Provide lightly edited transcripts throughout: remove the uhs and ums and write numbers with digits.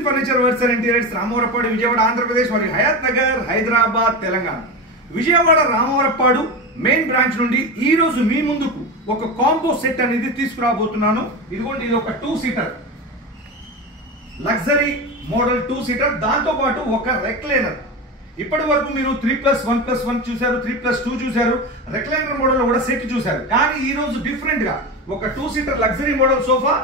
Sunil furniture works and interiors, Ramavarapadu, Vijayawada, Andhra Pradesh మరియు Hayat Nagar, Hyderabad, Telangana. Vijayawada Ramavarapadu main branch నుండి ఈ రోజు మీ ముందుకు ఒక కాంబో సెట్ అనేది తీసుకురాబోతున్నాను. ఇదిగోండి, ఇది ఒక 2 సీటర్ లగ్జరీ మోడల్ 2 సీటర్, దాంతో పాటు ఒక రెక్లైనర్. ఇప్పటి వరకు మీరు 3+1+1 చూశారు, 3+2 చూశారు, రెక్లైనర్ మోడల్ కూడా సెట్ చూశారు. కానీ ఈ రోజు డిఫరెంట్ గా ఒక 2 సీటర్ లగ్జరీ మోడల్ సోఫా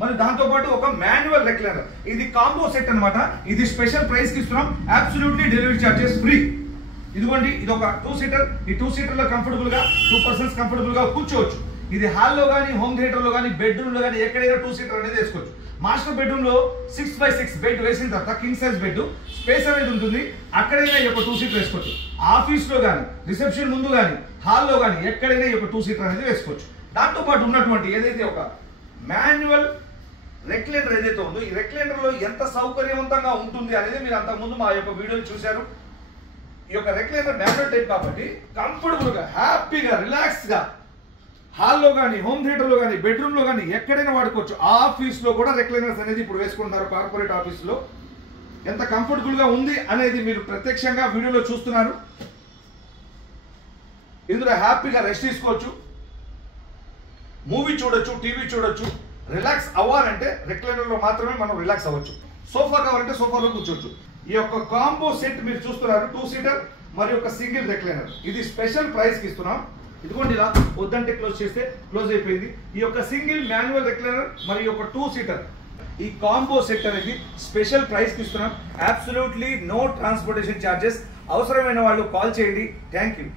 మరి దాంతో పాటు ఒక మాన్యువల్ రెక్లైనర్, ఇది కాంబో సెట్ అన్నమాట. ఇది స్పెషల్ ప్రైస్ కి ఇస్తున్నాం, అబ్సల్యూట్లీ డెలివరీ చార్జెస్ ఫ్రీ. ఇదిగోండి, ఇది ఒక 2 సీటర్. ఈ 2 సీటర్ లో కంఫర్టబుల్ గా 2 పర్సన్స్ కంఫర్టబుల్ గా కూర్చోవచ్చు. ఇది హాల్లో కానీ, హోమ్ థియేటర్ లో కానీ, బెడ్రూమ్ లో కానీ ఎక్కడైనా 2 సీటర్ అనేది వేసుకోవచ్చు. మాస్టర్ బెడ్రూమ్ లో 6x6 బెడ్ వేసిన తర్వాత కింగ్ సైజ్ బెడ్ స్పేస్ అనేది ఉంటుంది, అక్కడైనా ఈ యొక్క 2 సీటర్ వేసుకోవచ్చు. ఆఫీస్ లో కానీ, రిసెప్షన్ ముందు కానీ, హాల్లో కానీ ఎక్కడైనా ఈ యొక్క 2 సీటర్ అనేది వేసుకోవచ్చు. దాంతో పాటు ఉన్నటువంటి ఏదైతే ఒక మాన్యువల్ రెక్లైనర్ ఏదైతే ఉందో, ఈ రెక్లైనర్ లో ఎంత సౌకర్యవంతంగా ఉంటుంది అనేది మీరు అంతకుముందు మా యొక్క వీడియోలు చూశారు. ఈ యొక్క రెక్లైనర్ మాన్యువల్ టైప్ కాబట్టి కంఫర్టబుల్ గా, హ్యాపీగా, రిలాక్స్ గా హాల్లో కానీ, హోమ్ థియేటర్ లో కానీ, బెడ్రూమ్ లో కానీ ఎక్కడైనా వాడుకోవచ్చు. ఆఫీస్ లో కూడా రెక్లైనర్స్ అనేది ఇప్పుడు వేసుకుంటున్నారు. కార్పొరేట్ ఆఫీస్ లో ఎంత కంఫర్టబుల్ గా ఉంది అనేది మీరు ప్రత్యక్షంగా వీడియోలో చూస్తున్నారు. ఇందులో హ్యాపీగా రెస్ట్ తీసుకోవచ్చు, మూవీ చూడొచ్చు, టీవీ చూడొచ్చు. రిలాక్స్ అవ్వాలంటే రెక్లైనర్ లో మాత్రమే మనం రిలాక్స్ అవ్వచ్చు. సోఫా కావాలంటే సోఫాలో కూర్చోవచ్చు. ఈ యొక్క కాంబో సెట్ మీరు చూస్తున్నారు, 2 సీటర్ మరియు ఒక సింగిల్ రెక్లైనర్. ఇది స్పెషల్ ప్రైస్ కి ఇస్తున్నాం. ఇదిగోండి, ఇలా వద్దంటే క్లోజ్ చేస్తే క్లోజ్ అయిపోయింది. ఈ యొక్క సింగిల్ మాన్యువల్ రెక్లైనర్ మరియు ఒక 2 సీటర్ ఈ కాంబో సెట్ అనేది స్పెషల్ ప్రైస్ కి ఇస్తున్నాం. Absolutely no transportation charges. అవసరమైన వాళ్ళు కాల్ చేయండి. Thank you.